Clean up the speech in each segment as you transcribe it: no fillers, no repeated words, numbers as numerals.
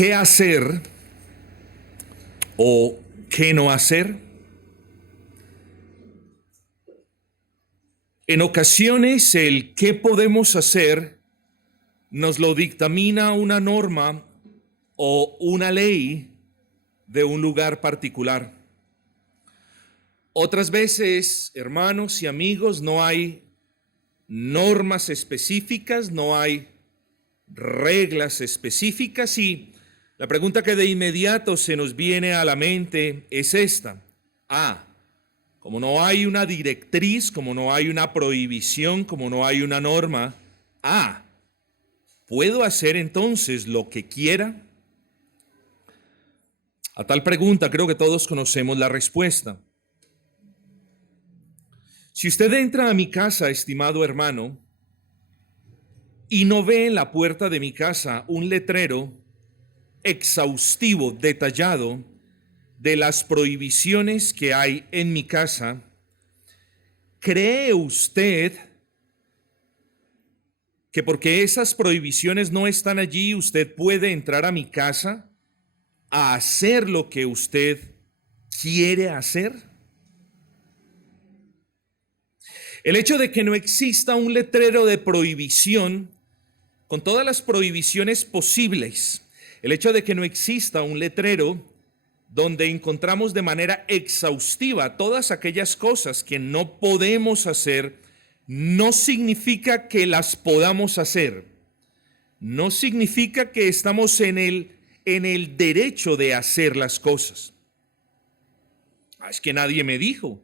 qué hacer o qué no hacer. En ocasiones el qué podemos hacer nos lo dictamina una norma o una ley de un lugar particular. Otras veces, hermanos y amigos, no hay normas específicas, no hay reglas específicas, y la pregunta que de inmediato se nos viene a la mente es esta. Como no hay una directriz, como no hay una prohibición, como no hay una norma, ¿puedo hacer entonces lo que quiera? A tal pregunta creo que todos conocemos la respuesta. Si usted entra a mi casa, estimado hermano, y no ve en la puerta de mi casa un letrero exhaustivo, detallado, de las prohibiciones que hay en mi casa, ¿cree usted que porque esas prohibiciones no están allí, usted puede entrar a mi casa a hacer lo que usted quiere hacer? El hecho de que no exista un letrero de prohibición con todas las prohibiciones posibles, el hecho de que no exista un letrero donde encontramos de manera exhaustiva todas aquellas cosas que no podemos hacer, no significa que las podamos hacer. No significa que estamos en el derecho de hacer las cosas. Es que nadie me dijo,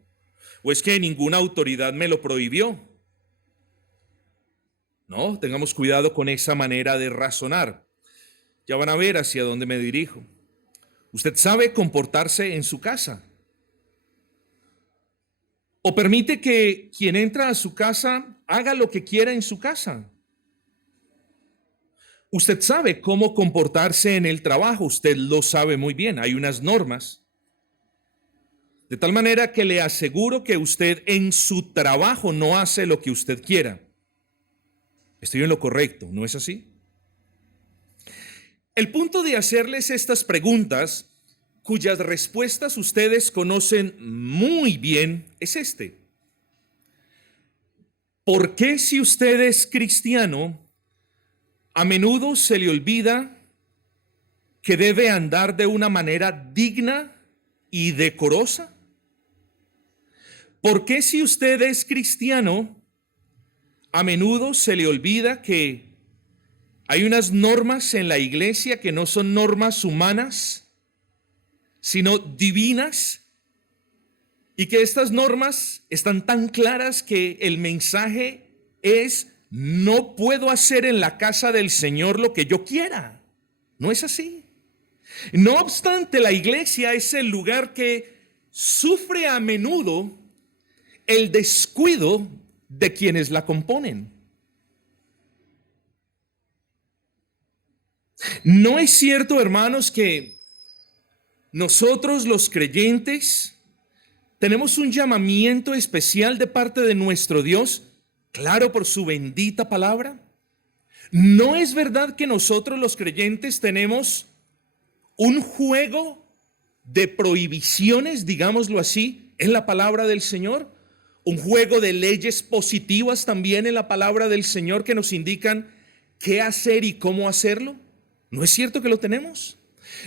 o es que ninguna autoridad me lo prohibió. No, tengamos cuidado con esa manera de razonar. Ya van a ver hacia dónde me dirijo. ¿Usted sabe comportarse en su casa? ¿O permite que quien entra a su casa haga lo que quiera en su casa? Usted sabe cómo comportarse en el trabajo, usted lo sabe muy bien, hay unas normas. De tal manera que le aseguro que usted en su trabajo no hace lo que usted quiera. Estoy en lo correcto, ¿no es así? El punto de hacerles estas preguntas, cuyas respuestas ustedes conocen muy bien, es este. ¿Por qué, si usted es cristiano, a menudo se le olvida que debe andar de una manera digna y decorosa? ¿Por qué, si usted es cristiano, a menudo se le olvida que hay unas normas en la iglesia que no son normas humanas, sino divinas, y que estas normas están tan claras que el mensaje es: no puedo hacer en la casa del Señor lo que yo quiera? ¿No es así? No obstante, la iglesia es el lugar que sufre a menudo el descuido de quienes la componen. ¿No es cierto, hermanos, que nosotros los creyentes tenemos un llamamiento especial de parte de nuestro Dios, claro, por su bendita palabra? ¿No es verdad que nosotros los creyentes tenemos un juego de prohibiciones, digámoslo así, en la palabra del Señor? Un juego de leyes positivas también en la palabra del Señor que nos indican qué hacer y cómo hacerlo. ¿No es cierto que lo tenemos?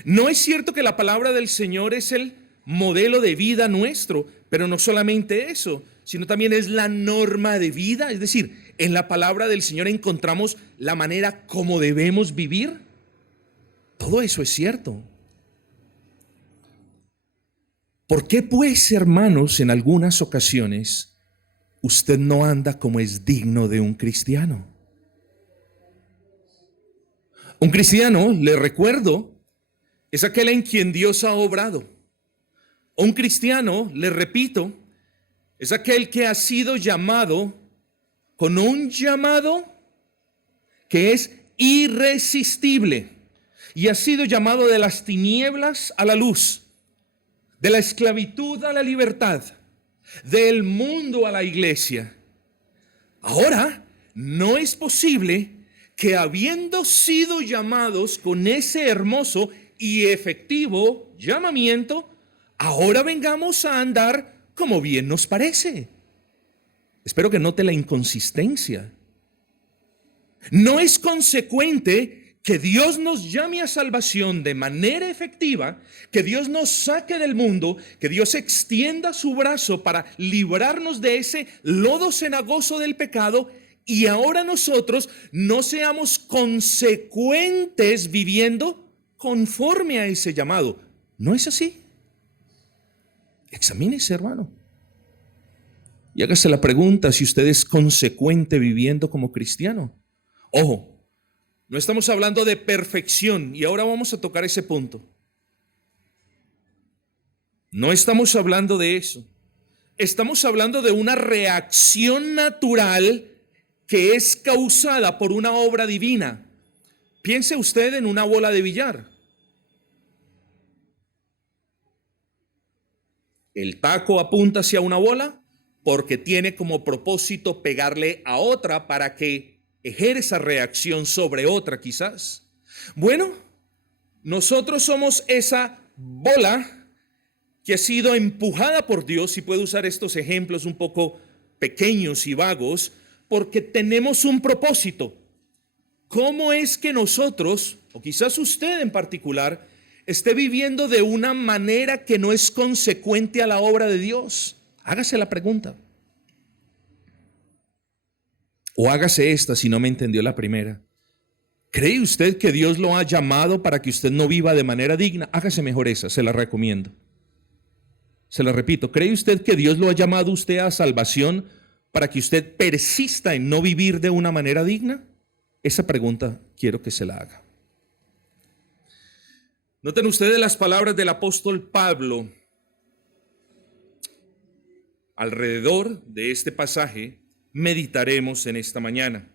¿No es cierto que la palabra del Señor es el modelo de vida nuestro? Pero no solamente eso, sino también es la norma de vida. Es decir, en la palabra del Señor encontramos la manera como debemos vivir. Todo eso es cierto. ¿Por qué, pues, hermanos, en algunas ocasiones usted no anda como es digno de un cristiano? Un cristiano, le recuerdo, es aquel en quien Dios ha obrado. Un cristiano, le repito, es aquel que ha sido llamado con un llamado que es irresistible y ha sido llamado de las tinieblas a la luz, de la esclavitud a la libertad, del mundo a la iglesia. Ahora, no es posible que habiendo sido llamados con ese hermoso y efectivo llamamiento, ahora vengamos a andar como bien nos parece. Espero que note la inconsistencia. No es consecuente que Dios nos llame a salvación de manera efectiva, que Dios nos saque del mundo, que Dios extienda su brazo para librarnos de ese lodo cenagoso del pecado, y ahora nosotros no seamos consecuentes viviendo conforme a ese llamado. ¿No es así? Examínese, hermano. Y hágase la pregunta si usted es consecuente viviendo como cristiano. Ojo, no estamos hablando de perfección, y ahora vamos a tocar ese punto. No estamos hablando de eso. Estamos hablando de una reacción natural que es causada por una obra divina. Piense usted en una bola de billar. El taco apunta hacia una bola porque tiene como propósito pegarle a otra para que ejerza reacción sobre otra, quizás. Bueno, nosotros somos esa bola que ha sido empujada por Dios, y puedo usar estos ejemplos un poco pequeños y vagos, porque tenemos un propósito. ¿Cómo es que nosotros, o quizás usted en particular, esté viviendo de una manera que no es consecuente a la obra de Dios? Hágase la pregunta. O hágase esta si no me entendió la primera. ¿Cree usted que Dios lo ha llamado para que usted no viva de manera digna? Hágase mejor esa, se la recomiendo. Se la repito, ¿cree usted que Dios lo ha llamado a usted a salvación para que usted persista en no vivir de una manera digna? Esa pregunta quiero que se la haga. Noten ustedes las palabras del apóstol Pablo alrededor de este pasaje. Meditaremos en esta mañana.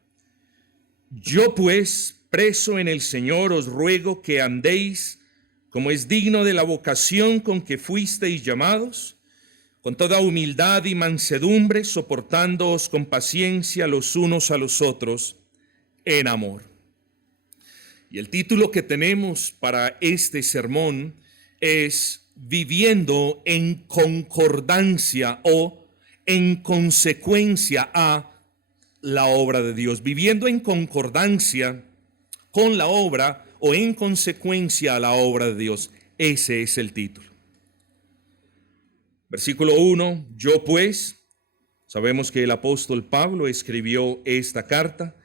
Yo pues, preso en el Señor, os ruego que andéis como es digno de la vocación con que fuisteis llamados, con toda humildad y mansedumbre, soportándoos con paciencia los unos a los otros en amor. Y el título que tenemos para este sermón es Viviendo en concordancia o en consecuencia a la obra de Dios. Viviendo en concordancia con la obra o en consecuencia a la obra de Dios. Ese es el título. Versículo 1. Yo pues, sabemos que el apóstol Pablo escribió esta carta,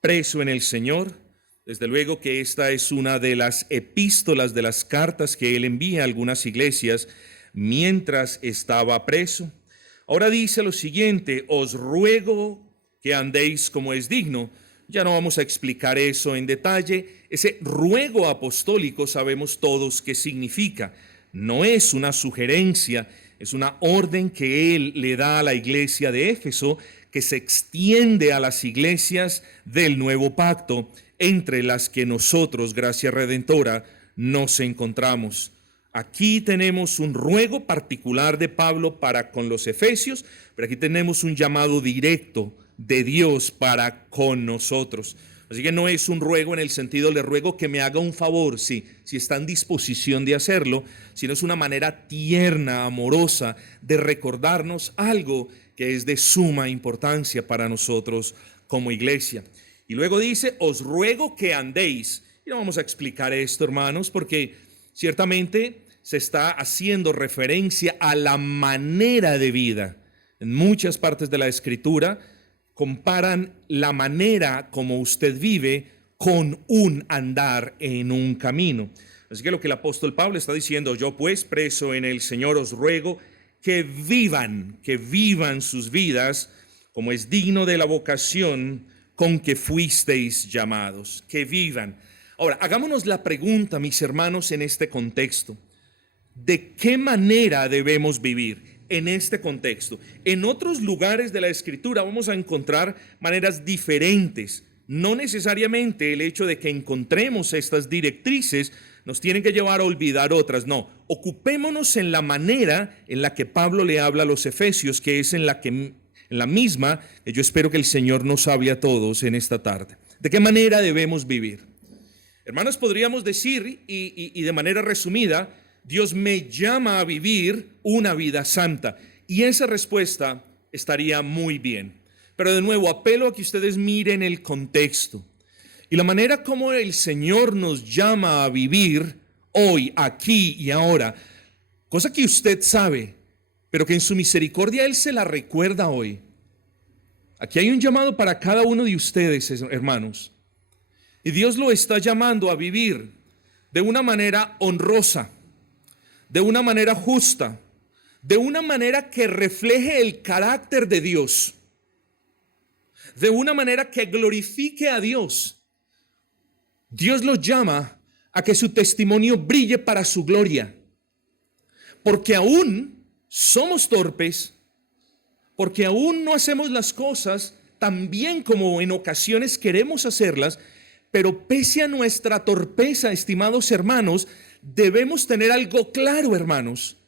preso en el Señor. Desde luego que esta es una de las epístolas, de las cartas que él envía a algunas iglesias mientras estaba preso. Ahora dice lo siguiente: os ruego que andéis como es digno. Ya no vamos a explicar eso en detalle. Ese ruego apostólico sabemos todos qué significa. No es una sugerencia, es una orden que él le da a la iglesia de Éfeso, que se extiende a las iglesias del nuevo pacto, entre las que nosotros, Gracia Redentora, nos encontramos. Aquí tenemos un ruego particular de Pablo para con los efesios, pero aquí tenemos un llamado directo de Dios para con nosotros. Así que no es un ruego en el sentido, le ruego que me haga un favor, si está en disposición de hacerlo, sino es una manera tierna, amorosa, de recordarnos algo que es de suma importancia para nosotros como iglesia. Y luego dice, os ruego que andéis. Y no vamos a explicar esto, hermanos, porque ciertamente se está haciendo referencia a la manera de vida. En muchas partes de la Escritura comparan la manera como usted vive con un andar en un camino. Así que lo que el apóstol Pablo está diciendo: yo pues, preso en el Señor, os ruego que vivan sus vidas como es digno de la vocación con que fuisteis llamados, que vivan. Ahora, hagámonos la pregunta, mis hermanos, en este contexto: ¿de qué manera debemos vivir? En este contexto. En otros lugares de la Escritura vamos a encontrar maneras diferentes. No necesariamente el hecho de que encontremos estas directrices nos tienen que llevar a olvidar otras. No, ocupémonos en la manera en la que Pablo le habla a los efesios, que es en la misma que yo espero que el Señor nos hable a todos en esta tarde. ¿De qué manera debemos vivir? Hermanos, podríamos decir, y de manera resumida, Dios me llama a vivir una vida santa. Y esa respuesta estaría muy bien. Pero de nuevo, apelo a que ustedes miren el contexto. Y la manera como el Señor nos llama a vivir hoy, aquí y ahora, cosa que usted sabe, pero que en su misericordia Él se la recuerda hoy. Aquí hay un llamado para cada uno de ustedes, hermanos. Y Dios lo está llamando a vivir de una manera honrosa, de una manera justa, de una manera que refleje el carácter de Dios, de una manera que glorifique a Dios. Dios los llama a que su testimonio brille para su gloria, porque aún somos torpes, porque aún no hacemos las cosas tan bien como en ocasiones queremos hacerlas, pero pese a nuestra torpeza, estimados hermanos, debemos tener algo claro, hermanos,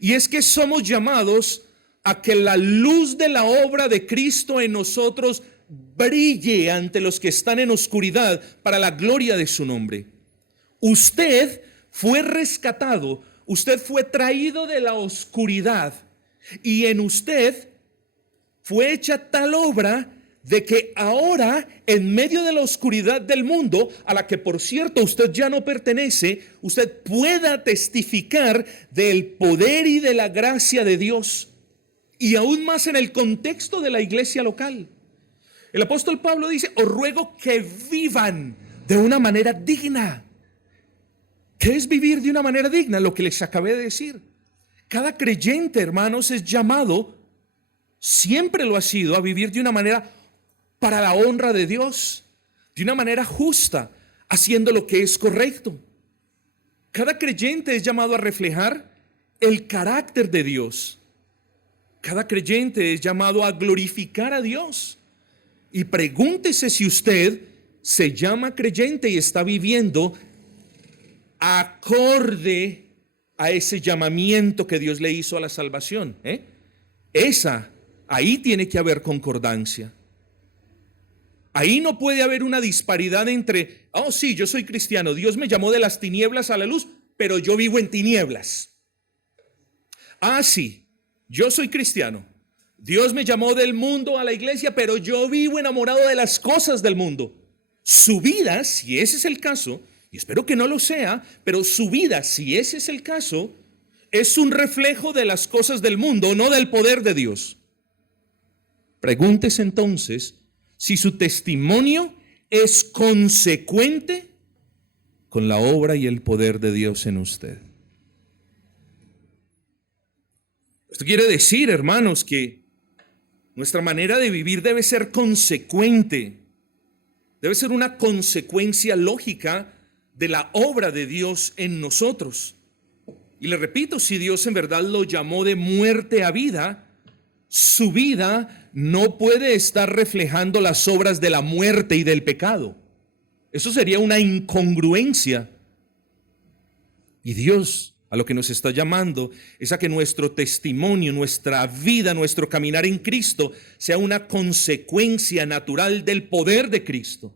y es que somos llamados a que la luz de la obra de Cristo en nosotros brille ante los que están en oscuridad para la gloria de su nombre. Usted fue rescatado, usted fue traído de la oscuridad y en usted fue hecha tal obra de que ahora, en medio de la oscuridad del mundo, a la que por cierto usted ya no pertenece, usted pueda testificar del poder y de la gracia de Dios, y aún más en el contexto de la iglesia local. El apóstol Pablo dice: os ruego que vivan de una manera digna. ¿Qué es vivir de una manera digna? Lo que les acabé de decir. Cada creyente, hermanos, es llamado, siempre lo ha sido, a vivir de una manera para la honra de Dios, de una manera justa, haciendo lo que es correcto. Cada creyente es llamado a reflejar el carácter de Dios. Cada creyente es llamado a glorificar a Dios. Y pregúntese si usted se llama creyente y está viviendo acorde a ese llamamiento que Dios le hizo a la salvación. Ahí tiene que haber concordancia. Ahí no puede haber una disparidad entre, oh sí, yo soy cristiano, Dios me llamó de las tinieblas a la luz, pero yo vivo en tinieblas. Ah sí, yo soy cristiano, Dios me llamó del mundo a la iglesia, pero yo vivo enamorado de las cosas del mundo. Su vida, si ese es el caso, y espero que no lo sea, pero su vida, si ese es el caso, es un reflejo de las cosas del mundo, no del poder de Dios. Pregúntese entonces si su testimonio es consecuente con la obra y el poder de Dios en usted. Esto quiere decir, hermanos, que nuestra manera de vivir debe ser consecuente, debe ser una consecuencia lógica de la obra de Dios en nosotros. Y le repito, si Dios en verdad lo llamó de muerte a vida, su vida no puede estar reflejando las obras de la muerte y del pecado. Eso sería una incongruencia. Y Dios a lo que nos está llamando es a que nuestro testimonio, nuestra vida, nuestro caminar en Cristo sea una consecuencia natural del poder de Cristo.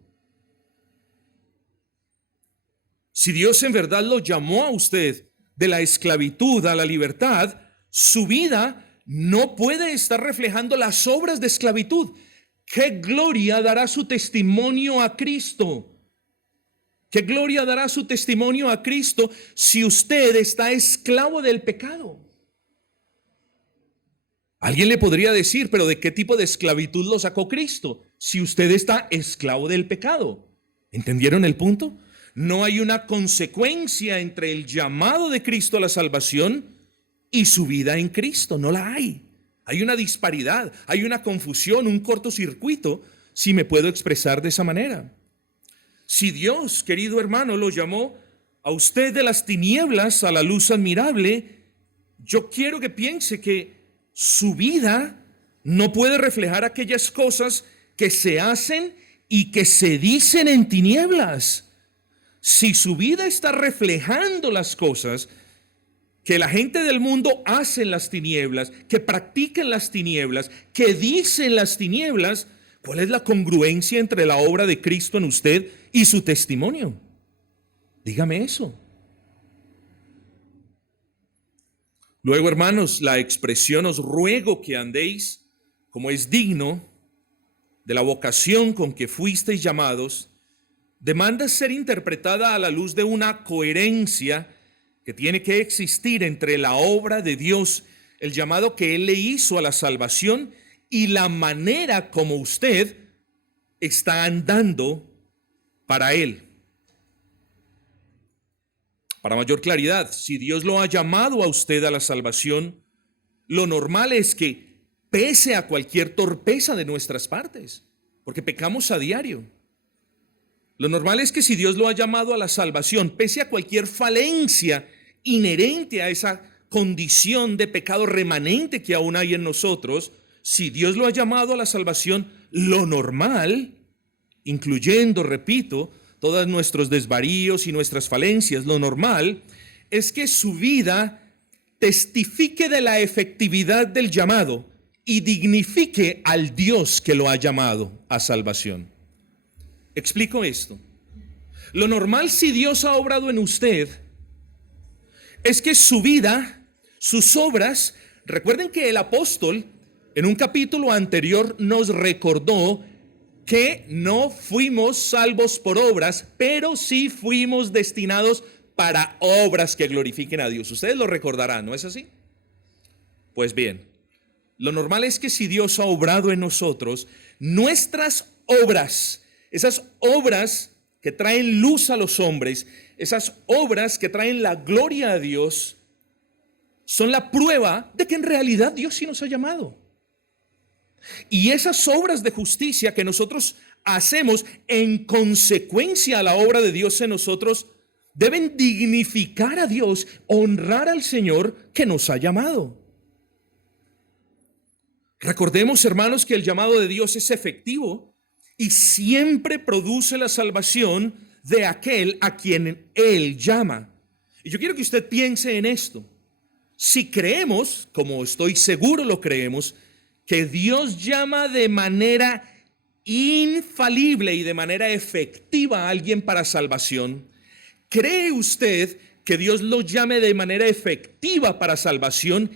Si Dios en verdad lo llamó a usted de la esclavitud a la libertad, su vida no puede estar reflejando las obras de esclavitud. ¿Qué gloria dará su testimonio a Cristo? ¿Qué gloria dará su testimonio a Cristo si usted está esclavo del pecado? Alguien le podría decir, pero ¿de qué tipo de esclavitud lo sacó Cristo? Si usted está esclavo del pecado. ¿Entendieron el punto? No hay una consecuencia entre el llamado de Cristo a la salvación y su vida en Cristo, no la hay. Hay una disparidad, hay una confusión, un cortocircuito, si me puedo expresar de esa manera. Si Dios, querido hermano, lo llamó a usted de las tinieblas a la luz admirable, yo quiero que piense que su vida no puede reflejar aquellas cosas que se hacen y que se dicen en tinieblas. Si su vida está reflejando las cosas que la gente del mundo hace en las tinieblas, que practica en las tinieblas, que dice en las tinieblas, ¿Cuál es la congruencia entre la obra de Cristo en usted y su testimonio? Dígame eso. Luego, hermanos, la expresión os ruego que andéis como es digno de la vocación con que fuisteis llamados, demanda ser interpretada a la luz de una coherencia que tiene que existir entre la obra de Dios, el llamado que Él le hizo a la salvación y la manera como usted está andando para Él. Para mayor claridad, si Dios lo ha llamado a usted a la salvación, lo normal es que pese a cualquier torpeza de nuestras partes, porque pecamos a diario, lo normal es que si Dios lo ha llamado a la salvación, pese a cualquier falencia inherente a esa condición de pecado remanente que aún hay en nosotros, si Dios lo ha llamado a la salvación, lo normal, incluyendo, repito, todos nuestros desvaríos y nuestras falencias, lo normal es que su vida testifique de la efectividad del llamado y dignifique al Dios que lo ha llamado a salvación. Explico esto. Lo normal, si Dios ha obrado en usted, es que su vida, sus obras, recuerden que el apóstol en un capítulo anterior nos recordó que no fuimos salvos por obras, pero sí fuimos destinados para obras que glorifiquen a Dios. Ustedes lo recordarán, ¿no es así? Pues bien, lo normal es que si Dios ha obrado en nosotros, nuestras obras, esas obras que traen luz a los hombres, esas obras que traen la gloria a Dios, son la prueba de que en realidad Dios sí nos ha llamado. Y esas obras de justicia que nosotros hacemos en consecuencia a la obra de Dios en nosotros, deben dignificar a Dios, honrar al Señor que nos ha llamado. Recordemos, hermanos, que el llamado de Dios es efectivo y siempre produce la salvación de aquel a quien Él llama. Y yo quiero que usted piense en esto. Si creemos, como estoy seguro lo creemos, que Dios llama de manera infalible y de manera efectiva a alguien para salvación, ¿cree usted que Dios lo llame de manera efectiva para salvación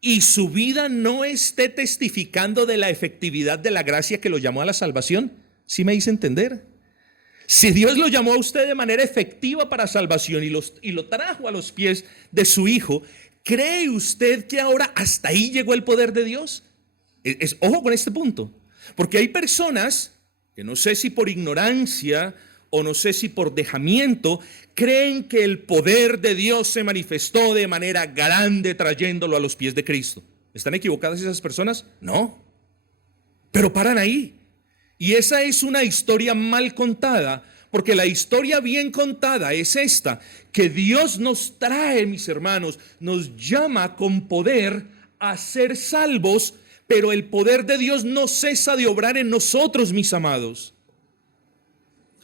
y su vida no esté testificando de la efectividad de la gracia que lo llamó a la salvación? ¿Sí me hice entender? Si Dios lo llamó a usted de manera efectiva para salvación y lo trajo a los pies de su Hijo, ¿cree usted que ahora hasta ahí llegó el poder de Dios? Ojo con este punto, porque hay personas que no sé si por ignorancia o no sé si por dejamiento, creen que el poder de Dios se manifestó de manera grande trayéndolo a los pies de Cristo. ¿Están equivocadas esas personas? No, pero paran ahí. Y esa es una historia mal contada, porque la historia bien contada es esta, que Dios nos trae, mis hermanos, nos llama con poder a ser salvos, pero el poder de Dios no cesa de obrar en nosotros, mis amados.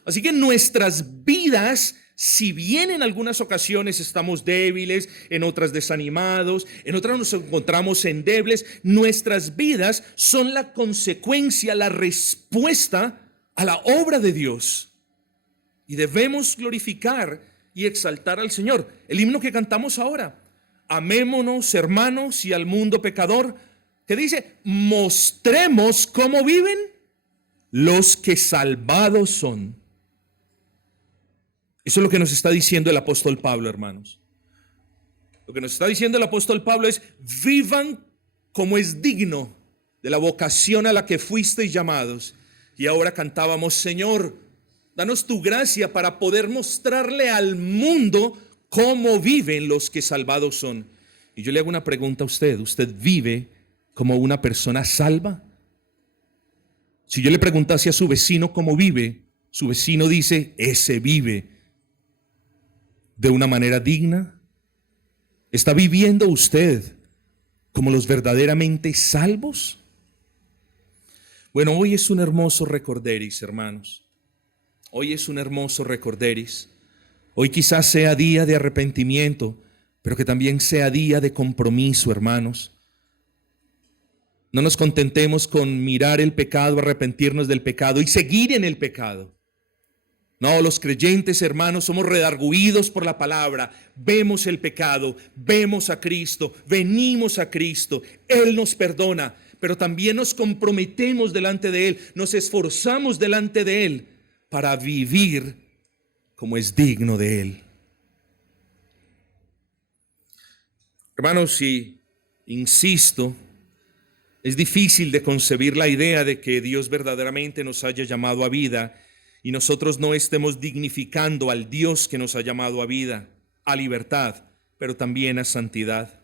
Así que nuestras vidas, si bien en algunas ocasiones estamos débiles, en otras desanimados, en otras nos encontramos endebles, nuestras vidas son la consecuencia, la respuesta a la obra de Dios. Y debemos glorificar y exaltar al Señor. El himno que cantamos ahora, amémonos hermanos y al mundo pecador, que dice, mostremos cómo viven los que salvados son. Eso es lo que nos está diciendo el apóstol Pablo, hermanos. Lo que nos está diciendo el apóstol Pablo es, vivan como es digno de la vocación a la que fuisteis llamados. Y ahora cantábamos, Señor, danos tu gracia para poder mostrarle al mundo cómo viven los que salvados son. Y yo le hago una pregunta a usted. ¿Usted vive como una persona salva? Si yo le preguntase a su vecino cómo vive, su vecino dice, ese vive de una manera digna. ¿Está viviendo usted como los verdaderamente salvos? Bueno, hoy es un hermoso recorderis, hermanos. Hoy es un hermoso recorderis. Hoy quizás sea día de arrepentimiento, pero que también sea día de compromiso, hermanos. No nos contentemos con mirar el pecado, arrepentirnos del pecado y seguir en el pecado. No, los creyentes, hermanos, somos redarguidos por la palabra. Vemos el pecado, vemos a Cristo, venimos a Cristo. Él nos perdona, pero también nos comprometemos delante de Él, nos esforzamos delante de Él para vivir como es digno de Él. Hermanos, y insisto, es difícil de concebir la idea de que Dios verdaderamente nos haya llamado a vida y nosotros no estemos dignificando al Dios que nos ha llamado a vida, a libertad, pero también a santidad.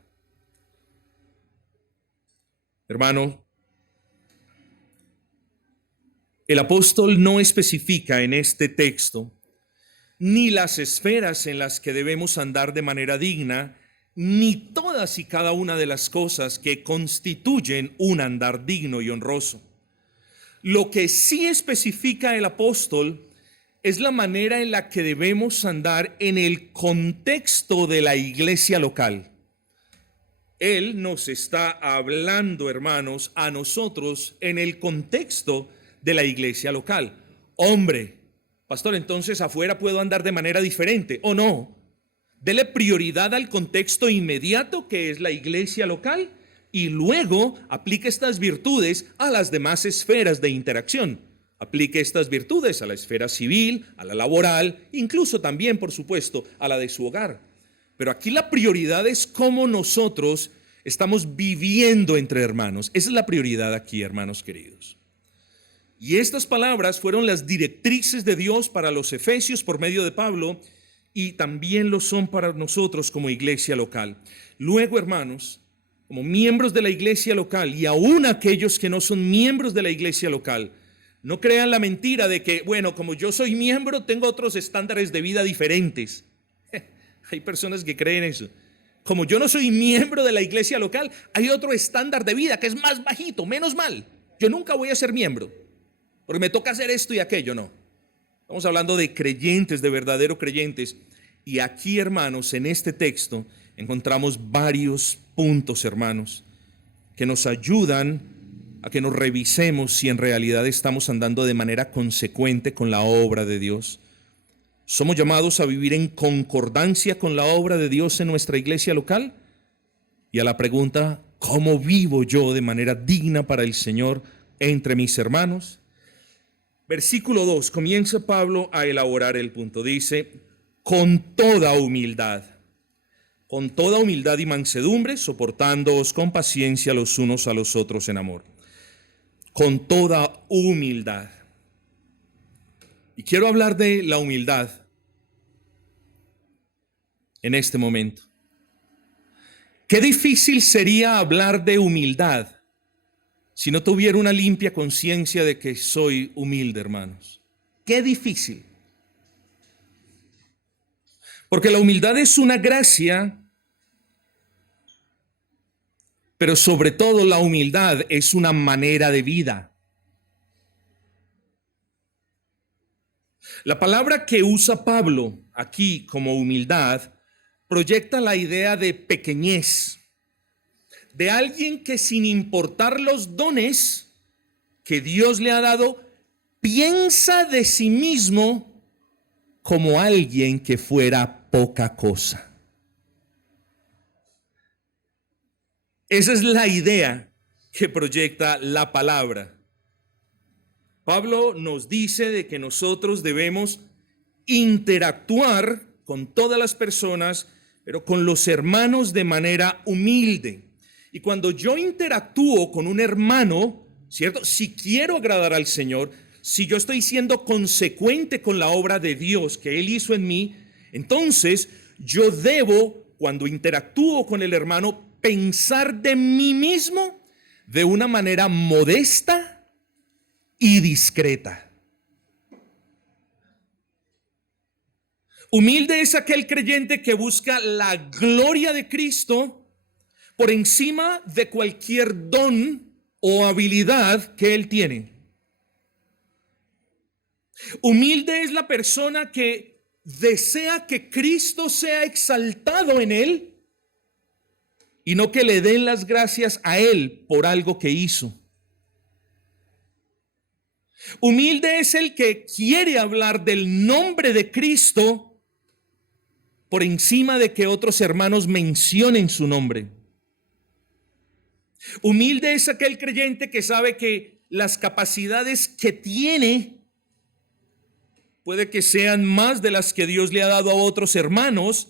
Hermano, el apóstol no especifica en este texto ni las esferas en las que debemos andar de manera digna, ni todas y cada una de las cosas que constituyen un andar digno y honroso. Lo que sí especifica el apóstol es la manera en la que debemos andar en el contexto de la iglesia local. Él nos está hablando, hermanos, a nosotros en el contexto de la iglesia local. Hombre, pastor, entonces afuera puedo andar de manera diferente, ¿o no? Dele prioridad al contexto inmediato que es la iglesia local y luego aplique estas virtudes a las demás esferas de interacción. Aplique estas virtudes a la esfera civil, a la laboral, incluso también, por supuesto, a la de su hogar. Pero aquí la prioridad es cómo nosotros estamos viviendo entre hermanos. Esa es la prioridad aquí, hermanos queridos. Y estas palabras fueron las directrices de Dios para los efesios por medio de Pablo y también lo son para nosotros como iglesia local. Luego, hermanos, como miembros de la iglesia local y aún aquellos que no son miembros de la iglesia local, no crean la mentira de que, bueno, como yo soy miembro, tengo otros estándares de vida diferentes. Hay personas que creen eso. Como yo no soy miembro de la iglesia local, hay otro estándar de vida que es más bajito, menos mal. Yo nunca voy a ser miembro, porque me toca hacer esto y aquello, no. Estamos hablando de creyentes, de verdaderos creyentes. Y aquí, hermanos, en este texto encontramos varios puntos, hermanos, que nos ayudan a que nos revisemos si en realidad estamos andando de manera consecuente con la obra de Dios. ¿Somos llamados a vivir en concordancia con la obra de Dios en nuestra iglesia local? Y a la pregunta, ¿cómo vivo yo de manera digna para el Señor entre mis hermanos? Versículo 2, comienza Pablo a elaborar el punto. Dice, con toda humildad y mansedumbre, soportándoos con paciencia los unos a los otros en amor. Con toda humildad. Y quiero hablar de la humildad en este momento. Qué difícil sería hablar de humildad si no tuviera una limpia conciencia de que soy humilde, hermanos. Qué difícil. Porque la humildad es una gracia, pero sobre todo la humildad es una manera de vida. La palabra que usa Pablo aquí como humildad proyecta la idea de pequeñez, de alguien que sin importar los dones que Dios le ha dado, piensa de sí mismo como alguien que fuera poca cosa. Esa es la idea que proyecta la palabra. Pablo nos dice de que nosotros debemos interactuar con todas las personas, pero con los hermanos de manera humilde. Y cuando yo interactúo con un hermano, ¿cierto? Si quiero agradar al Señor, si yo estoy siendo consecuente con la obra de Dios que Él hizo en mí, entonces yo debo, cuando interactúo con el hermano, pensar de mí mismo de una manera modesta y discreta. Humilde es aquel creyente que busca la gloria de Cristo por encima de cualquier don o habilidad que él tiene. Humilde es la persona que desea que Cristo sea exaltado en él y no que le den las gracias a Él por algo que hizo. Humilde es el que quiere hablar del nombre de Cristo por encima de que otros hermanos mencionen su nombre. Humilde es aquel creyente que sabe que las capacidades que tiene puede que sean más de las que Dios le ha dado a otros hermanos,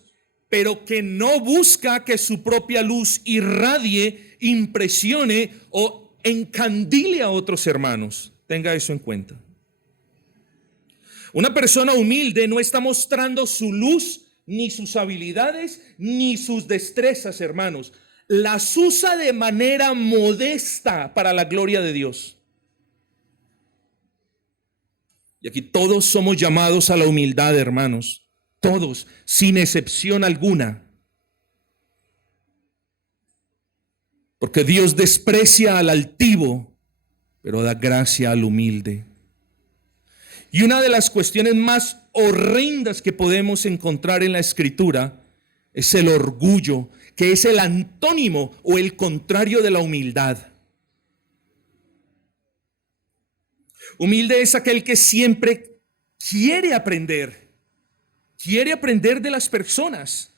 pero que no busca que su propia luz irradie, impresione o encandile a otros hermanos. Tenga eso en cuenta. Una persona humilde no está mostrando su luz, ni sus habilidades, ni sus destrezas, hermanos. Las usa de manera modesta para la gloria de Dios. Y aquí todos somos llamados a la humildad, hermanos. Todos, sin excepción alguna. Porque Dios desprecia al altivo, pero da gracia al humilde. Y una de las cuestiones más horrendas que podemos encontrar en la Escritura es el orgullo, que es el antónimo o el contrario de la humildad. Humilde es aquel que siempre quiere aprender de las personas,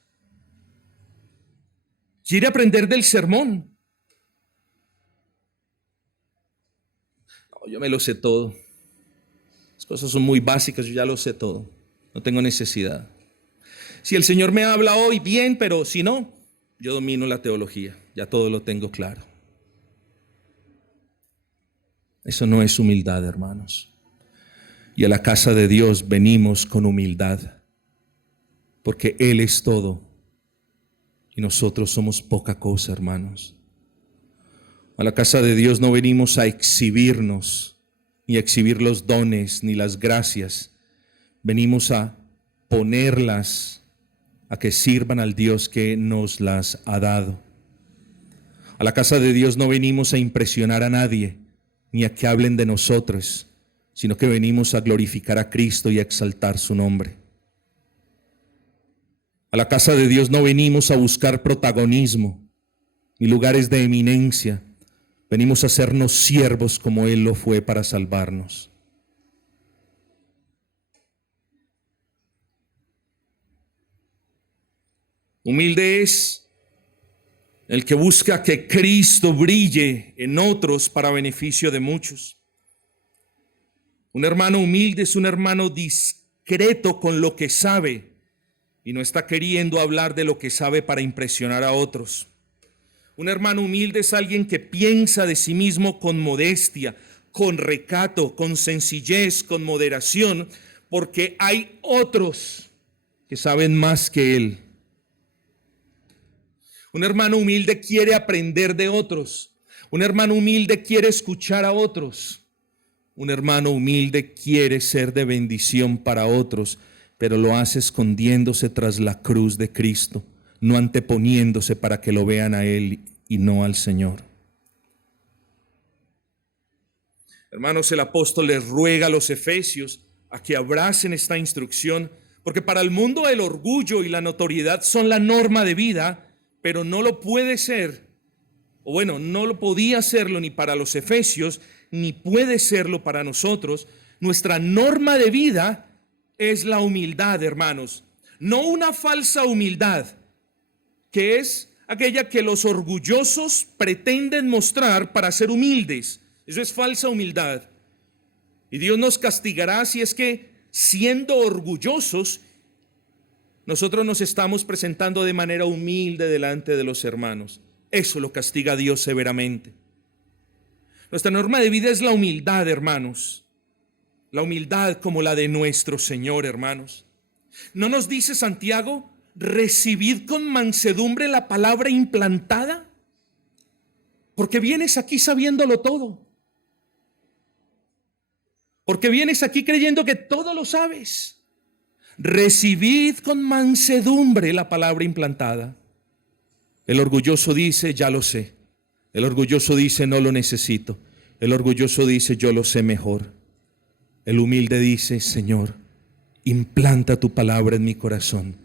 quiere aprender del sermón. No, yo me lo sé todo. Las cosas son muy básicas, yo ya lo sé todo. No tengo necesidad. Si el Señor me habla hoy, bien, pero si no, yo domino la teología. Ya todo lo tengo claro. Eso no es humildad, hermanos. Y a la casa de Dios venimos con humildad, porque Él es todo y nosotros somos poca cosa, hermanos. A la casa de Dios no venimos a exhibirnos, ni a exhibir los dones, ni las gracias. Venimos a ponerlas a que sirvan al Dios que nos las ha dado. A la casa de Dios no venimos a impresionar a nadie, ni a que hablen de nosotros, sino que venimos a glorificar a Cristo y a exaltar su nombre. A la casa de Dios no venimos a buscar protagonismo, ni lugares de eminencia. Venimos a hacernos siervos como Él lo fue para salvarnos. Humilde es el que busca que Cristo brille en otros para beneficio de muchos. Un hermano humilde es un hermano discreto con lo que sabe y no está queriendo hablar de lo que sabe para impresionar a otros. Un hermano humilde es alguien que piensa de sí mismo con modestia, con recato, con sencillez, con moderación, porque hay otros que saben más que él. Un hermano humilde quiere aprender de otros. Un hermano humilde quiere escuchar a otros. Un hermano humilde quiere ser de bendición para otros, pero lo hace escondiéndose tras la cruz de Cristo, no anteponiéndose para que lo vean a Él y no al Señor. Hermanos, el apóstol les ruega a los efesios a que abracen esta instrucción, porque para el mundo el orgullo y la notoriedad son la norma de vida, pero no lo puede ser, o bueno, no lo podía serlo ni para los efesios, ni puede serlo para nosotros. Nuestra norma de vida es la humildad, hermanos. No una falsa humildad, que es aquella que los orgullosos pretenden mostrar para ser humildes. Eso es falsa humildad. Y Dios nos castigará si es que, siendo orgullosos, nosotros nos estamos presentando de manera humilde delante de los hermanos. Eso lo castiga Dios severamente. Nuestra norma de vida es la humildad, hermanos. La humildad como la de nuestro Señor, hermanos. ¿No nos dice Santiago, recibid con mansedumbre la palabra implantada? Porque vienes aquí sabiéndolo todo. Porque vienes aquí creyendo que todo lo sabes. Recibid con mansedumbre la palabra implantada. El orgulloso dice, ya lo sé. El orgulloso dice, no lo necesito. El orgulloso dice, yo lo sé mejor. El humilde dice, Señor, implanta tu palabra en mi corazón,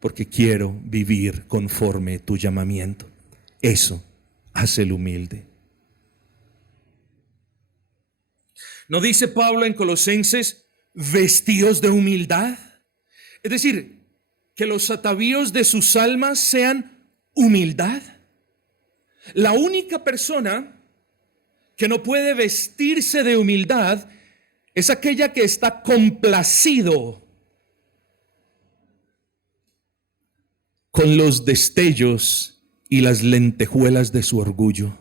porque quiero vivir conforme tu llamamiento. Eso hace el humilde. ¿No dice Pablo en Colosenses, vestidos de humildad? Es decir, que los atavíos de sus almas sean humildad. La única persona que no puede vestirse de humildad es aquella que está complacido con los destellos y las lentejuelas de su orgullo.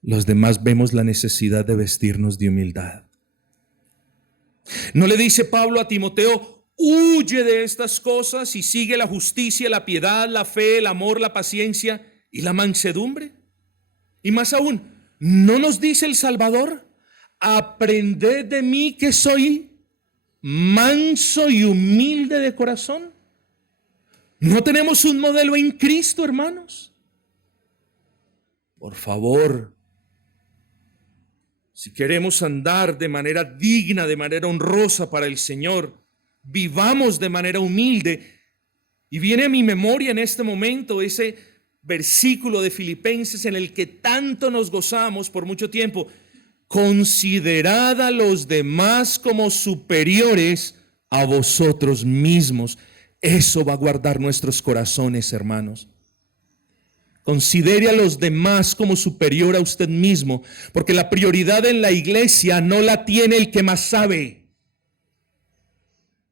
Los demás vemos la necesidad de vestirnos de humildad. ¿No le dice Pablo a Timoteo, huye de estas cosas y sigue la justicia, la piedad, la fe, el amor, la paciencia y la mansedumbre? Y más aún, ¿no nos dice el Salvador, aprended de mí que soy manso y humilde de corazón? ¿No tenemos un modelo en Cristo, hermanos? Por favor, si queremos andar de manera digna, de manera honrosa para el Señor, vivamos de manera humilde. Y viene a mi memoria en este momento ese versículo de Filipenses en el que tanto nos gozamos por mucho tiempo. Considerad a los demás como superiores a vosotros mismos. Eso va a guardar nuestros corazones, hermanos. Considere a los demás como superior a usted mismo, porque la prioridad en la iglesia no la tiene el que más sabe.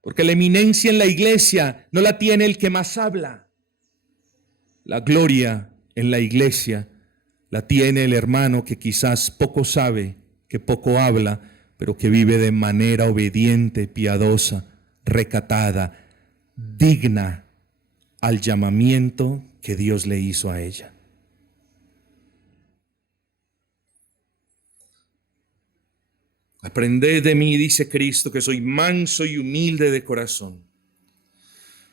Porque la eminencia en la iglesia no la tiene el que más habla. La gloria en la iglesia la tiene el hermano que quizás poco sabe, que poco habla, pero que vive de manera obediente, piadosa, recatada, digna al llamamiento que Dios le hizo a ella. Aprended de mí, dice Cristo, que soy manso y humilde de corazón.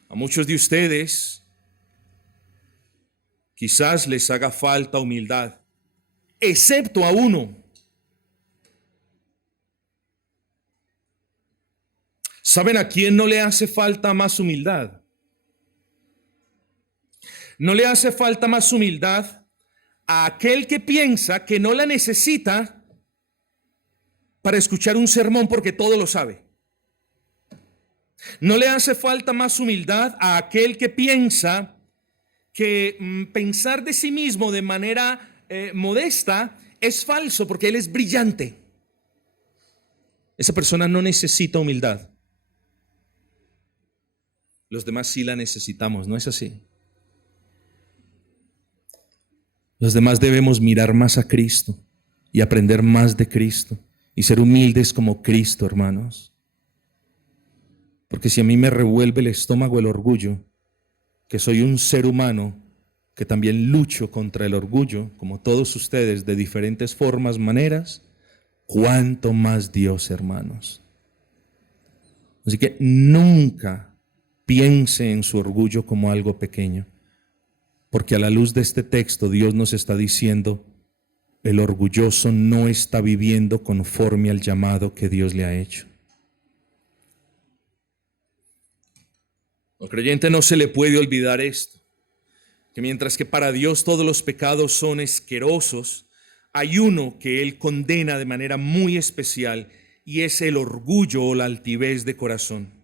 A muchos de ustedes quizás les haga falta humildad, excepto a uno. ¿Saben a quién no le hace falta más humildad? No le hace falta más humildad a aquel que piensa que no la necesita para escuchar un sermón porque todo lo sabe. No le hace falta más humildad a aquel que piensa que pensar de sí mismo de manera modesta es falso porque él es brillante. Esa persona no necesita humildad. Los demás sí la necesitamos, ¿no es así? Los demás debemos mirar más a Cristo y aprender más de Cristo y ser humildes como Cristo, hermanos. Porque si a mí me revuelve el estómago el orgullo, que soy un ser humano que también lucho contra el orgullo, como todos ustedes, de diferentes formas, maneras, ¿cuánto más Dios, hermanos? Así que nunca piense en su orgullo como algo pequeño, porque a la luz de este texto Dios nos está diciendo, el orgulloso no está viviendo conforme al llamado que Dios le ha hecho. Al creyente no se le puede olvidar esto, que mientras que para Dios todos los pecados son asquerosos, hay uno que Él condena de manera muy especial y es el orgullo o la altivez de corazón.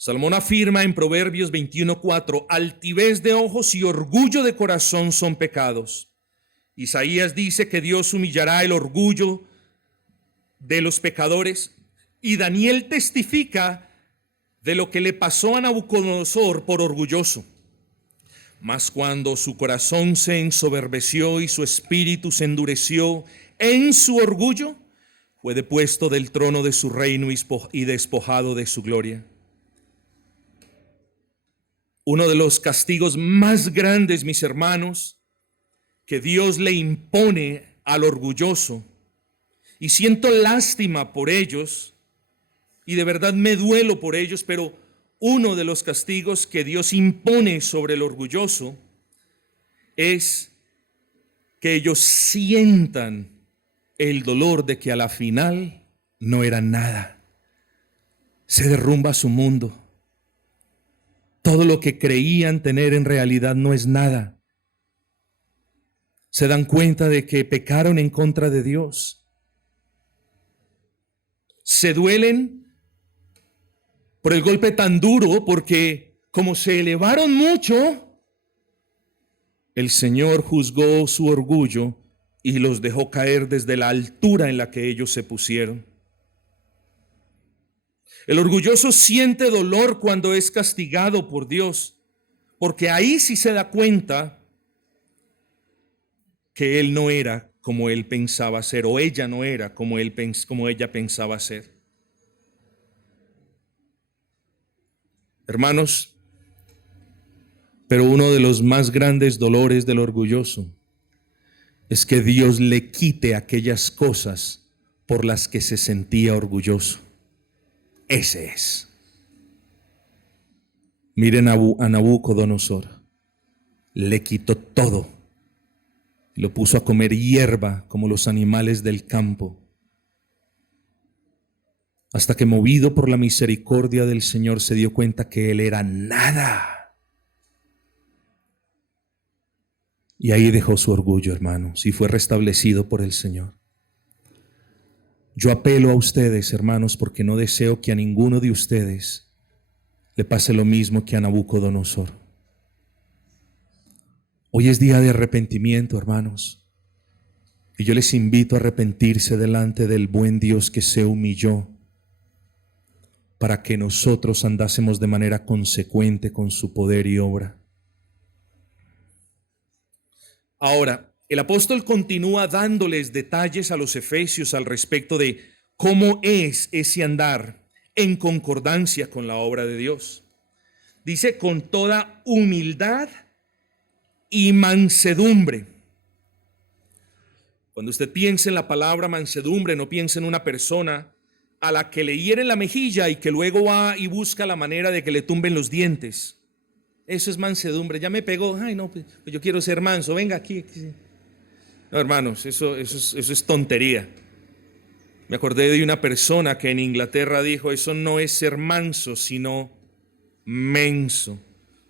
Salomón afirma en Proverbios 21:4, altivez de ojos y orgullo de corazón son pecados. Isaías dice que Dios humillará el orgullo de los pecadores y Daniel testifica de lo que le pasó a Nabucodonosor por orgulloso. Mas cuando su corazón se ensoberbeció y su espíritu se endureció en su orgullo, fue depuesto del trono de su reino y despojado de su gloria. Uno de los castigos más grandes, mis hermanos, que Dios le impone al orgulloso, y siento lástima por ellos, y de verdad me duelo por ellos, pero uno de los castigos que Dios impone sobre el orgulloso es que ellos sientan el dolor de que a la final no eran nada. Se derrumba su mundo. todo lo que creían tener en realidad no es nada. Se dan cuenta de que pecaron en contra de Dios. Se duelen por el golpe tan duro porque como se elevaron mucho, el Señor juzgó su orgullo y los dejó caer desde la altura en la que ellos se pusieron. El orgulloso siente dolor cuando es castigado por Dios, porque ahí sí se da cuenta que él no era como él pensaba ser, o ella no era como ella pensaba ser. Hermanos, pero uno de los más grandes dolores del orgulloso es que Dios le quite aquellas cosas por las que se sentía orgulloso. Ese es. Miren a Nabucodonosor. Le quitó todo. Lo puso a comer hierba como los animales del campo. Hasta que, movido por la misericordia del Señor, se dio cuenta que él era nada. Y ahí dejó su orgullo, hermanos, y fue restablecido por el Señor. Yo apelo a ustedes, hermanos, porque no deseo que a ninguno de ustedes le pase lo mismo que a Nabucodonosor. Hoy es día de arrepentimiento, hermanos, y yo les invito a arrepentirse delante del buen Dios que se humilló para que nosotros andásemos de manera consecuente con su poder y obra. Ahora, el apóstol continúa dándoles detalles a los efesios al respecto de cómo es ese andar en concordancia con la obra de Dios. Dice, con toda humildad y mansedumbre. Cuando usted piense en la palabra mansedumbre, no piense en una persona a la que le hieren la mejilla y que luego va y busca la manera de que le tumben los dientes. Eso es mansedumbre. Ya me pegó. Ay, no, pues yo quiero ser manso. Venga aquí. No, hermanos, eso es tontería. Me acordé de una persona que en Inglaterra dijo, eso no es ser manso, sino menso.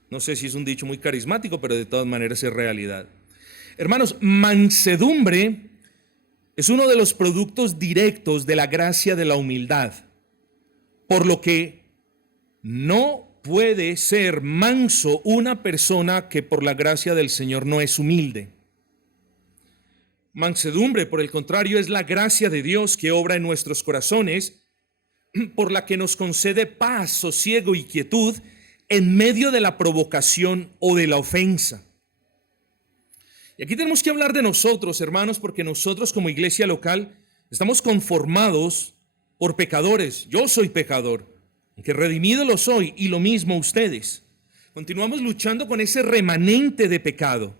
No sé si es un dicho muy carismático, pero de todas maneras es realidad. Hermanos, mansedumbre es uno de los productos directos de la gracia de la humildad, por lo que no puede ser manso una persona que por la gracia del Señor no es humilde. Mansedumbre, por el contrario, es la gracia de Dios que obra en nuestros corazones, por la que nos concede paz, sosiego y quietud en medio de la provocación o de la ofensa. Y aquí tenemos que hablar de nosotros, hermanos, porque nosotros como iglesia local estamos conformados por pecadores. Yo soy pecador, aunque redimido lo soy, y lo mismo ustedes. Continuamos luchando con ese remanente de pecado.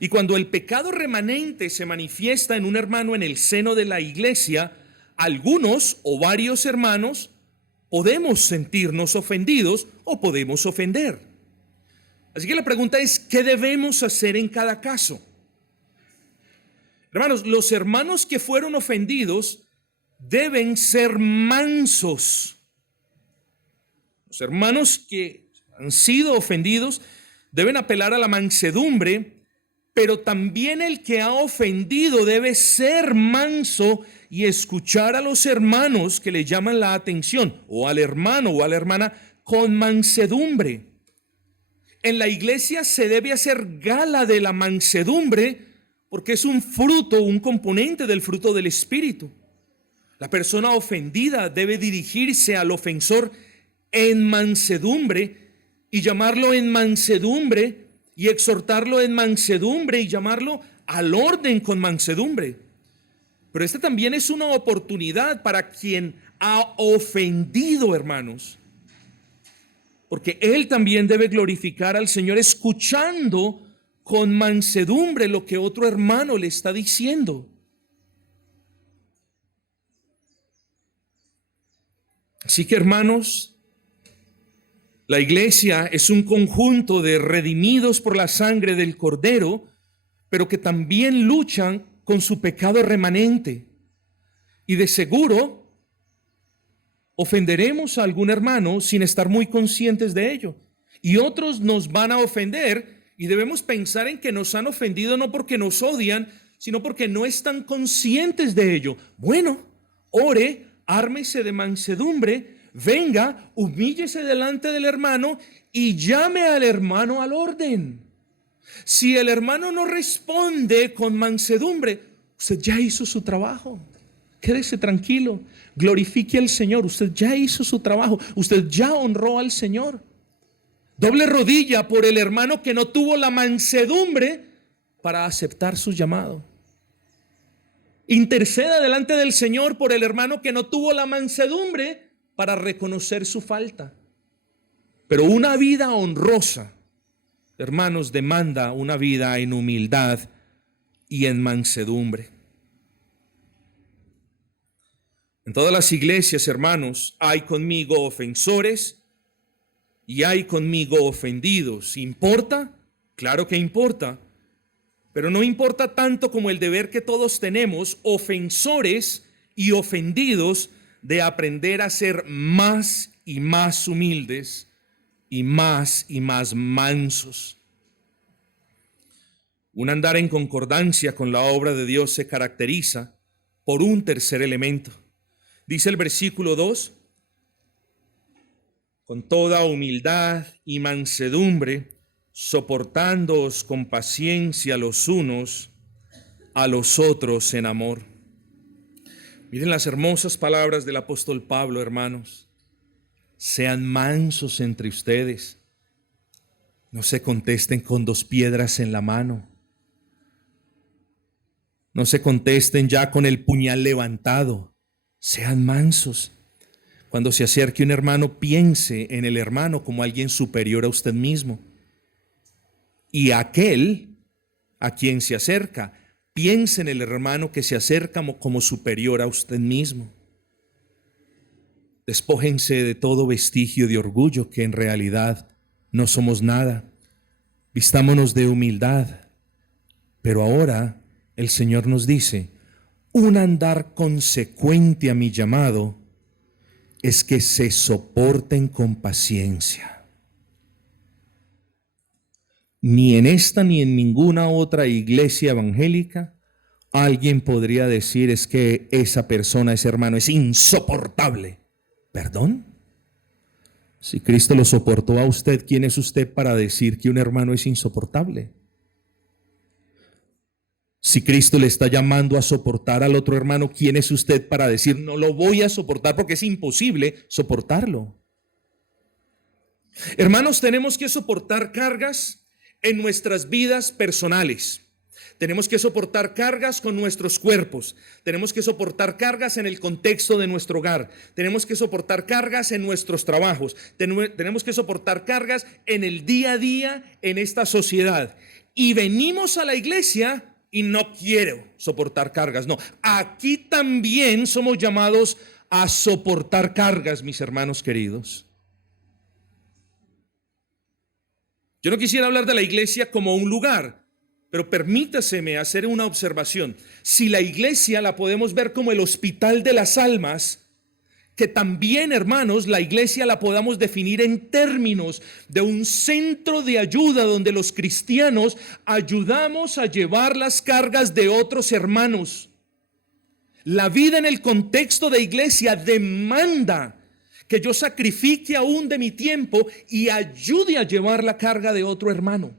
Y cuando el pecado remanente se manifiesta en un hermano en el seno de la iglesia, algunos o varios hermanos podemos sentirnos ofendidos o podemos ofender. Así que la pregunta es, ¿qué debemos hacer en cada caso? Hermanos, los hermanos que fueron ofendidos deben ser mansos. Los hermanos que han sido ofendidos deben apelar a la mansedumbre, pero también el que ha ofendido debe ser manso y escuchar a los hermanos que le llaman la atención, o al hermano o a la hermana, con mansedumbre. En la iglesia se debe hacer gala de la mansedumbre porque es un fruto, un componente del fruto del Espíritu. La persona ofendida debe dirigirse al ofensor en mansedumbre y llamarlo en mansedumbre y exhortarlo en mansedumbre y llamarlo al orden con mansedumbre. Pero esta también es una oportunidad para quien ha ofendido, hermanos, porque él también debe glorificar al Señor escuchando con mansedumbre lo que otro hermano le está diciendo. Así que, hermanos, la iglesia es un conjunto de redimidos por la sangre del Cordero, pero que también luchan con su pecado remanente. Y de seguro ofenderemos a algún hermano sin estar muy conscientes de ello. y otros nos van a ofender, y debemos pensar en que nos han ofendido no porque nos odian, sino porque no están conscientes de ello. Bueno, ore, ármese de mansedumbre, venga, humíllese delante del hermano y llame al hermano al orden. Si el hermano no responde con mansedumbre, usted ya hizo su trabajo. Quédese tranquilo, glorifique al Señor. Usted ya hizo su trabajo, usted ya honró al Señor. Doble rodilla por el hermano que no tuvo la mansedumbre para aceptar su llamado. Interceda delante del Señor por el hermano que no tuvo la mansedumbre para reconocer su falta. Pero una vida honrosa, hermanos, demanda una vida en humildad y en mansedumbre. En todas las iglesias, hermanos, hay conmigo ofensores y hay conmigo ofendidos. ¿Importa? Claro que importa, pero no importa tanto como el deber que todos tenemos, ofensores y ofendidos, de aprender a ser más y más humildes y más mansos. Un andar en concordancia con la obra de Dios se caracteriza por un tercer elemento. Dice el versículo 2, con toda humildad y mansedumbre, soportándoos con paciencia los unos a los otros en amor. Miren las hermosas palabras del apóstol Pablo, hermanos. Sean mansos entre ustedes. No se contesten con 2 piedras en la mano. No se contesten ya con el puñal levantado. Sean mansos. Cuando se acerque un hermano, piense en el hermano como alguien superior a usted mismo. Y aquel a quien se acerca, piense en el hermano que se acerca como superior a usted mismo. Despójense de todo vestigio de orgullo, que en realidad no somos nada. Vistámonos de humildad. Pero ahora el Señor nos dice, un andar consecuente a mi llamado es que se soporten con paciencia. Ni en esta ni en ninguna otra iglesia evangélica alguien podría decir es que esa persona, ese hermano, es insoportable. ¿Perdón? Si Cristo lo soportó a usted, ¿quién es usted para decir que un hermano es insoportable? Si Cristo le está llamando a soportar al otro hermano, ¿quién es usted para decir no lo voy a soportar porque es imposible soportarlo? Hermanos, tenemos que soportar cargas en nuestras vidas personales. Tenemos que soportar cargas con nuestros cuerpos. Tenemos que soportar cargas en el contexto de nuestro hogar. Tenemos que soportar cargas en nuestros trabajos. Tenemos que soportar cargas en el día a día en esta sociedad. Y venimos a la iglesia y no quiero soportar cargas. No, aquí también somos llamados a soportar cargas, mis hermanos queridos. Yo no quisiera hablar de la iglesia como un lugar, pero permítaseme hacer una observación. Si la iglesia la podemos ver como el hospital de las almas, que también, hermanos, la iglesia la podamos definir en términos de un centro de ayuda donde los cristianos ayudamos a llevar las cargas de otros hermanos. La vida en el contexto de iglesia demanda que yo sacrifique aún de mi tiempo y ayude a llevar la carga de otro hermano.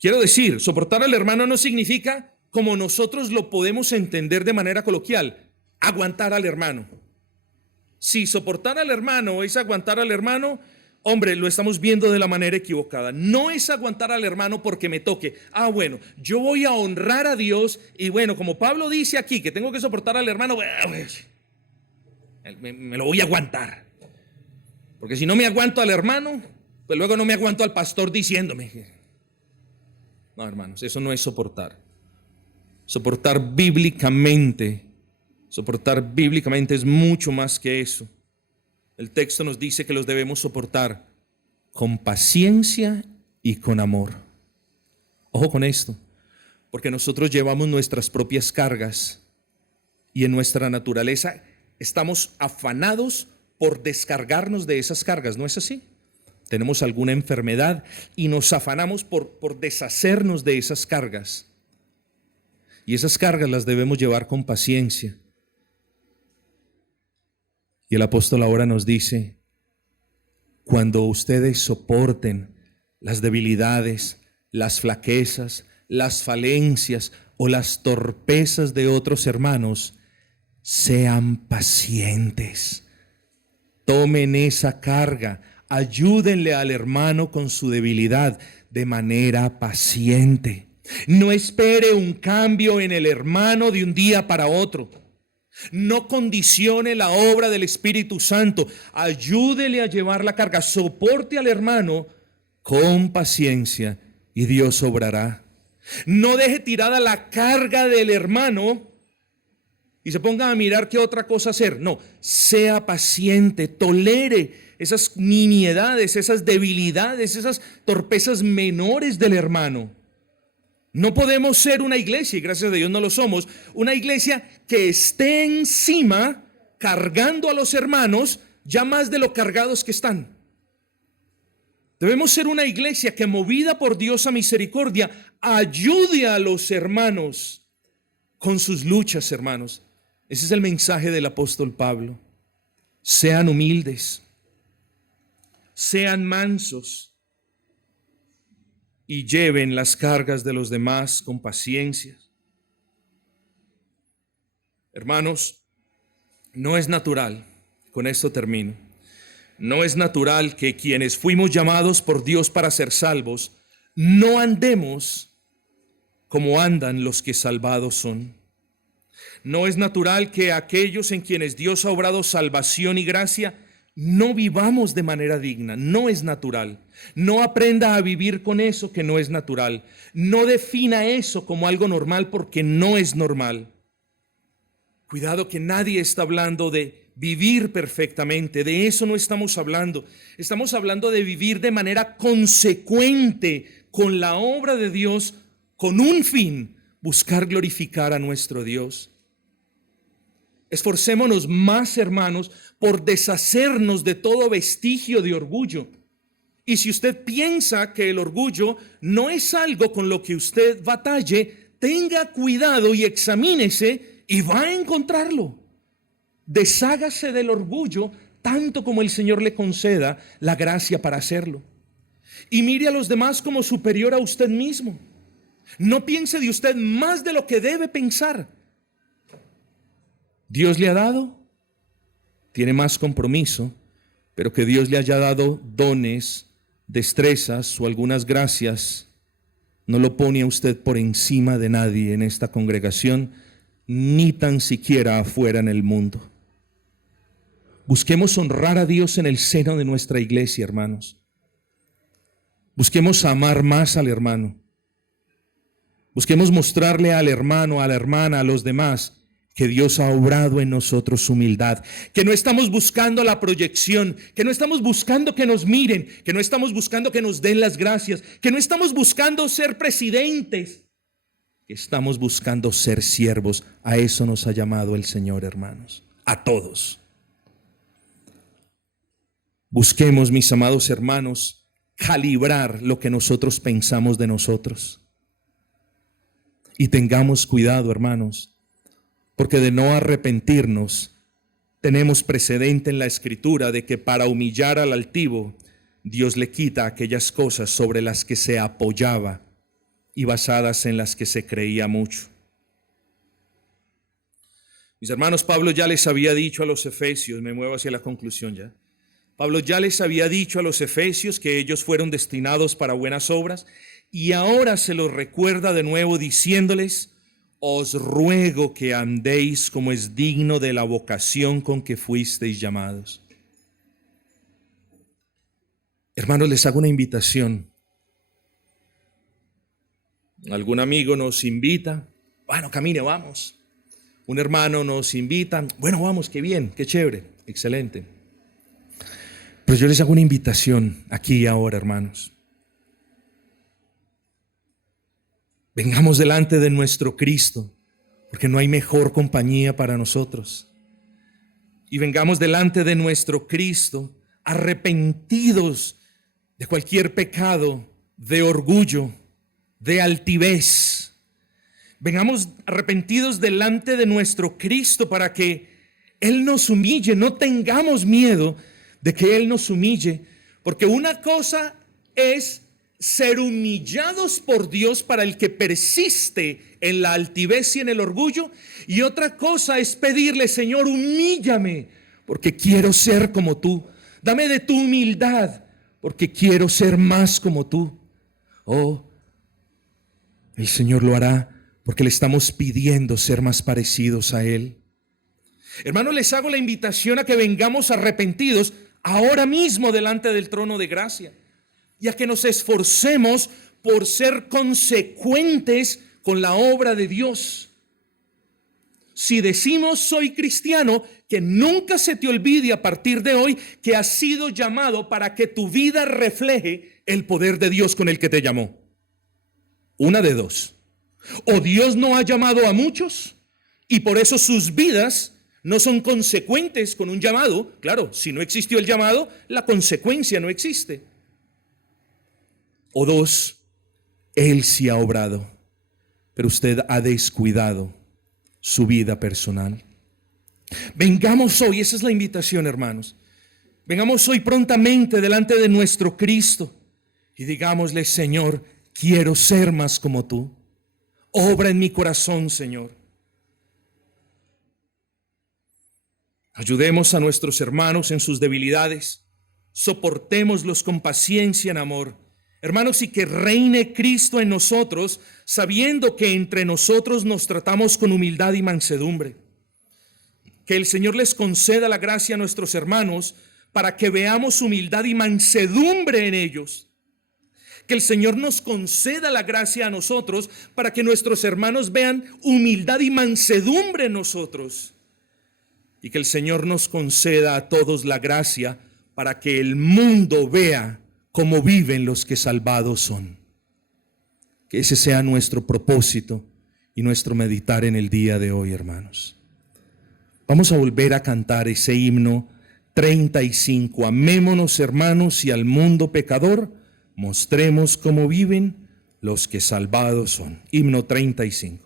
Quiero decir, soportar al hermano no significa, como nosotros lo podemos entender de manera coloquial, aguantar al hermano. Si soportar al hermano es aguantar al hermano, hombre, lo estamos viendo de la manera equivocada. No es aguantar al hermano porque me toque. Bueno, yo voy a honrar a Dios y bueno, como Pablo dice aquí que tengo que soportar al hermano, me lo voy a aguantar. Porque si no me aguanto al hermano, pues luego no me aguanto al pastor diciéndome. No, hermanos, eso no es soportar. Soportar bíblicamente es mucho más que eso. El texto nos dice que los debemos soportar con paciencia y con amor. Ojo con esto, porque nosotros llevamos nuestras propias cargas y en nuestra naturaleza estamos afanados por descargarnos de esas cargas, ¿no es así? Tenemos alguna enfermedad y nos afanamos por deshacernos de esas cargas. Y esas cargas las debemos llevar con paciencia. Y el apóstol ahora nos dice, cuando ustedes soporten las debilidades, las flaquezas, las falencias o las torpezas de otros hermanos, sean pacientes. Tomen esa carga, ayúdenle al hermano con su debilidad de manera paciente. No espere un cambio en el hermano de un día para otro. No condicione la obra del Espíritu Santo. Ayúdele a llevar la carga. Soporte al hermano con paciencia y Dios obrará. No deje tirada la carga del hermano y se ponga a mirar qué otra cosa hacer. No, sea paciente, tolere esas nimiedades, esas debilidades, esas torpezas menores del hermano. No podemos ser una iglesia, y gracias a Dios no lo somos, una iglesia que esté encima cargando a los hermanos ya más de lo cargados que están. Debemos ser una iglesia que, movida por Dios a misericordia, ayude a los hermanos con sus luchas, hermanos. Ese es el mensaje del apóstol Pablo. Sean humildes, sean mansos y lleven las cargas de los demás con paciencia. Hermanos, no es natural, con esto termino, no es natural que quienes fuimos llamados por Dios para ser salvos, no andemos como andan los que salvados son. No es natural que aquellos en quienes Dios ha obrado salvación y gracia no vivamos de manera digna. No es natural. No aprenda a vivir con eso que no es natural. No defina eso como algo normal porque no es normal. Cuidado que nadie está hablando de vivir perfectamente. De eso no estamos hablando. Estamos hablando de vivir de manera consecuente con la obra de Dios, con un fin: buscar glorificar a nuestro Dios. Esforcémonos más, hermanos, por deshacernos de todo vestigio de orgullo. Y si usted piensa que el orgullo no es algo con lo que usted batalle, tenga cuidado y examínese y va a encontrarlo. Deshágase del orgullo tanto como el Señor le conceda la gracia para hacerlo. Y mire a los demás como superior a usted mismo. No piense de usted más de lo que debe pensar. Dios le ha dado, tiene más compromiso, pero que Dios le haya dado dones, destrezas o algunas gracias, no lo pone a usted por encima de nadie en esta congregación, ni tan siquiera afuera en el mundo. Busquemos honrar a Dios en el seno de nuestra iglesia, hermanos. Busquemos amar más al hermano. Busquemos mostrarle al hermano, a la hermana, a los demás, que Dios ha obrado en nosotros humildad, que no estamos buscando la proyección, que no estamos buscando que nos miren, que no estamos buscando que nos den las gracias, que no estamos buscando ser presidentes, que estamos buscando ser siervos. A eso nos ha llamado el Señor, hermanos, a todos. Busquemos, mis amados hermanos, calibrar lo que nosotros pensamos de nosotros. Y tengamos cuidado, hermanos, porque de no arrepentirnos, tenemos precedente en la Escritura de que para humillar al altivo, Dios le quita aquellas cosas sobre las que se apoyaba y basadas en las que se creía mucho. Mis hermanos, Pablo ya les había dicho a los efesios, me muevo hacia la conclusión ya. Pablo ya les había dicho a los efesios que ellos fueron destinados para buenas obras, y ahora se los recuerda de nuevo diciéndoles: os ruego que andéis como es digno de la vocación con que fuisteis llamados. Hermanos, les hago una invitación. Algún amigo nos invita, bueno, camine, vamos. Un hermano nos invita, bueno, vamos, qué bien, qué chévere, excelente. Pero yo les hago una invitación aquí y ahora, hermanos. Vengamos delante de nuestro Cristo, porque no hay mejor compañía para nosotros. y vengamos delante de nuestro Cristo, arrepentidos de cualquier pecado, de orgullo, de altivez. Vengamos arrepentidos delante de nuestro Cristo para que Él nos humille. No tengamos miedo de que Él nos humille, porque una cosa es ser humillados por Dios para el que persiste en la altivez y en el orgullo, y otra cosa es pedirle: Señor, humíllame porque quiero ser como tú. Dame de tu humildad porque quiero ser más como tú. Oh, el Señor lo hará porque le estamos pidiendo ser más parecidos a Él. Hermanos, les hago la invitación a que vengamos arrepentidos ahora mismo delante del trono de gracia, y a que nos esforcemos por ser consecuentes con la obra de Dios. Si decimos soy cristiano, que nunca se te olvide a partir de hoy que has sido llamado para que tu vida refleje el poder de Dios con el que te llamó. Una de dos: o Dios no ha llamado a muchos y por eso sus vidas no son consecuentes con un llamado. Claro, si no existió el llamado, la consecuencia no existe. O dos, Él sí ha obrado, pero usted ha descuidado su vida personal. Vengamos hoy, esa es la invitación, hermanos. Vengamos hoy prontamente delante de nuestro Cristo y digámosle: Señor, quiero ser más como tú. Obra en mi corazón, Señor. Ayudemos a nuestros hermanos en sus debilidades. Soportémoslos con paciencia en amor. Hermanos, y que reine Cristo en nosotros, sabiendo que entre nosotros nos tratamos con humildad y mansedumbre. Que el Señor les conceda la gracia a nuestros hermanos para que veamos humildad y mansedumbre en ellos. Que el Señor nos conceda la gracia a nosotros para que nuestros hermanos vean humildad y mansedumbre en nosotros. Y que el Señor nos conceda a todos la gracia para que el mundo vea cómo viven los que salvados son. Que ese sea nuestro propósito y nuestro meditar en el día de hoy, hermanos. Vamos a volver a cantar ese himno 35. Amémonos, hermanos, y al mundo pecador mostremos cómo viven los que salvados son. Himno 35.